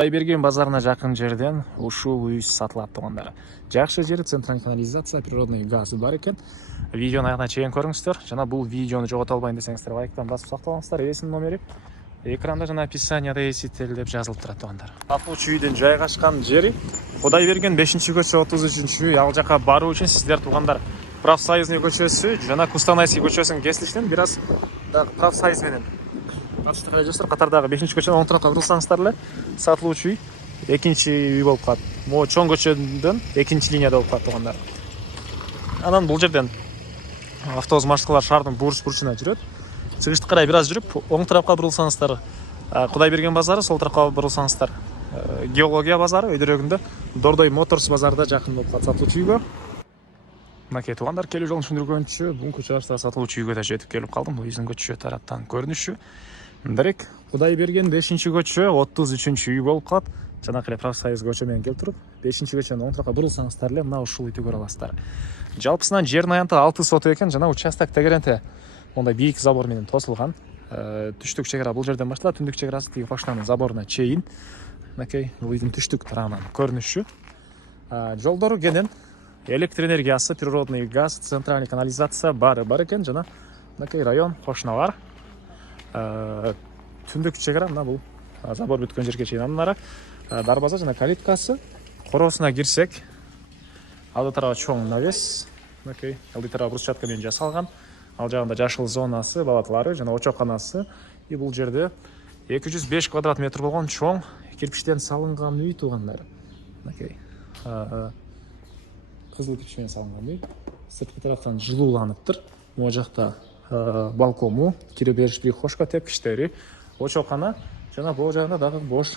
Құдайберген базарына жақын жерден ушул үй сатылат туғандар. Жақшы жері центральный канализация, природный газ бар екен. Видеоны аяғына чейин көріңіздер. Жана бұл видеоны жоғота албайын десеңіздер, лайктан басып сакталыңыздар. Эсинин номери экранда жана описанияда эсител деп жазылып турат туғандар. Сатылуучу үйдүн жайгашкан жери Құдайберген 5-көчө 33-үй. Ал жака баруу үчүн сиздер туғандар Профсоюзный көчөсү жана Кустанайский көчөсүнүн кесилиштен бираз Профсоюз менен катардагы 5-көчөнүн оң тарапка бурулсаңыздар эле сатылуучу үй экинчи үй болуп калат. Могу чоң көчөдөн экинчи линияда болуп калат тугандар. Анан бул жерден автобус маршруткалар шаардын бурчуна жүрөт. Чыгышты карай бир аз жүрүп, оң тарапка бурулсаңыздар Құдайберген базары, сол тарапка бурулсаңыздар Геология базары, өйдөрөгүндө Дордой Моторс базарда жакын болуп калат сатылуучу үйгө. Мынакей тугандар, келүү жолун түшүндүргөнчү бул көчө аркылуу сатылуучу үйгө да жетип келип калдым. Бул биздин көчө тараптан көрүнүшү. Дирек Құдайберген 5-көчө 33-үй болуп калат. Жанакы эле Профсоюз көчө менен келип туруп, 5-көчөнүн оң тарапка бурулсаңыздар эле мына ушул үйдү көрө аласыздар. Жалпысынан жердин аянты 6 соту экен, жана участок тегеренте мондай бийик забор менен тосулган. Түштүк чек ара бул жерден башталат, түндүк чек арасы тиги кошунанын заборуна чейин. Мынакей бул үйдүн түштүк тарабынан көрүнүшү. Жолдору кенен, электр энергиясы, природный газ, центральный канализация бар экен, жана мынакей район кошуналар. Түндүк чек ара мына бул забор бүткөн жерге чейин. Андан ары дарбаза жана калиткасы. Короосуна кирсек, алды тарабы чоң навес. Мынакей алды тарабы брусчатка менен жасалган. Ал жагында жашыл зонасы, балатлары жана очокканасы. И бул жерде 205 квадрат метр болгон чоң кирпичтен салынган үй тугандар. Мынакей кызыл кирпич менен салынган үй. Сырткы тараптан жылууланыптыр. Могу жакта балкону, кире бериш прихожка, тепкичтери, очоккана жана бул жагында дагы бош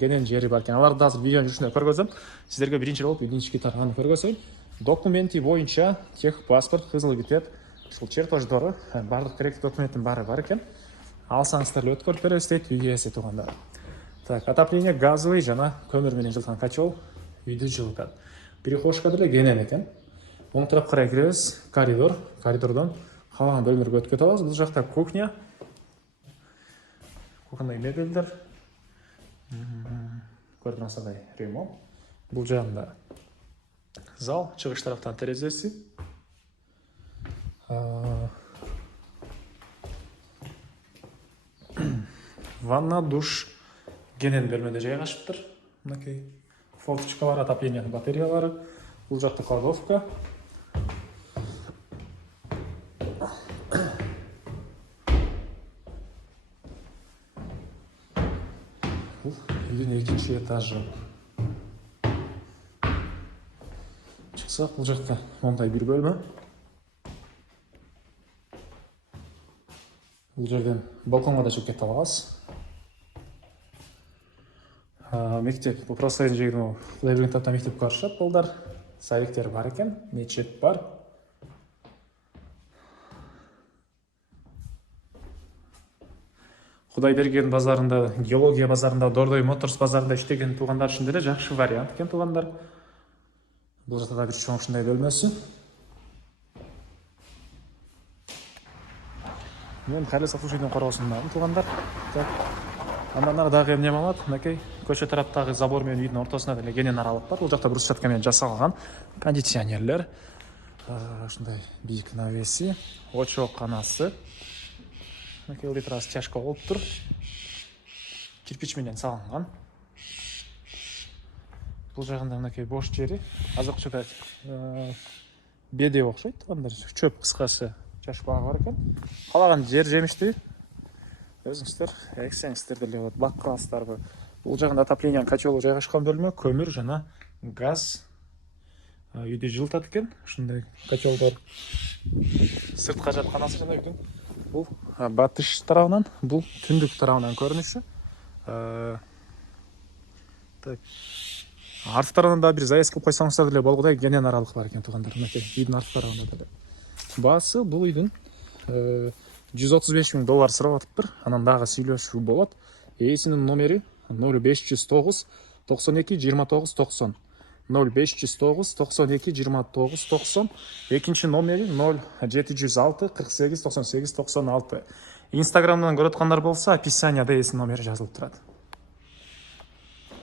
кенен жери бар экен. Аларды азыр видеонун жүрүшүндө көргөзөм. Сиздерге биринчи болуп үйдүн ички тарабын көргөзөйүн. Документи боюнча техпаспорт, кызыл китеп, ушул чертождору, бардык керектүү документтин баары бар экен. Алсаңыздар эле өткөрүп беребиз дейт үй ээси тугандар. Так, отопление газовый жана көмүр менен жылган котел үйдү жылытат. Прихожка деле кенен экен. Оң тарапка карай киребиз, коридордон калаган бөлмөлөргө өтүп кете алабыз. Бул жакта кухня. Кухонный мебелдер. Көрүп турсаңыздар ремонт. Бул жагында зал, чыгыш тараптан терезеси. Ванна, душ кенен бөлмөдө жайгашыптыр. Мынакей форточкалар, отоплениянын батареялары. Бул жакта кладовка. Бул үйдүн экинчи этажы. Чыксак, бул жакта мондай бир бөлмө. Бул жерден балконго да чыгып кете алабыз. Мектеп, бул Профсоюздун жегине Құдайберген тараптан мектеп барышат балдар. Садиктер бар экен, мечет бар. Құдайберген базарында, Геология базарында, Дордой Моторс базарында иштеген тугандар үчүн деле жакшы вариант экен тугандар. Бул жакта да бир чоң ушундай бөлмөсү. Мен кайра сатылуучу үйдүн короосундамын тугандар. Андан ары дагы эмне болот? Мынакей көчө тараптагы забор менен үйдүн ортосуна деле кенен аралык бар. Бул жакта брусчатка менен жасалган кондиционерлер. Ушундай бийик навеси, очокканасы. Мынакей ылдый тарабы стяжка болуптур. Кирпич менен салынган. Бул жагында мынакей бош жери. Азыркы учурда беде окшойт тугандар. Чөп кыскасы жаш баа бар экен. Калаган жер жемишти өзүңүздөр эксеңиздер деле болот. Бакка аласыздарбы? Бул жагында отоплениянын котелу жайгашкан бөлмө, көмүр жана газ үйдү жылытат экен. Ушундай котелдор. Сыртка жатканасы жана үйдүн бул батыш тарабынан, бул түндүк тарабынан көрүнүшү. Так. Арты тарабынан да бир заезд кылып койсоңуздар деле болгудай кенен аралык бар экен тугандар. Мынакей үйдүн арты тарабында деле. Баасы бул үйдүн $135,000 сурап атыптыр. Анан дагы сүйлөшүү болот. Эсинин номери 0509 92 29 90. 0509 92 29 90. Экинчи номери 0706 48 98 96. Инстаграмдан көрөткандар болсо, описанияда эсинин номери жазылып турат.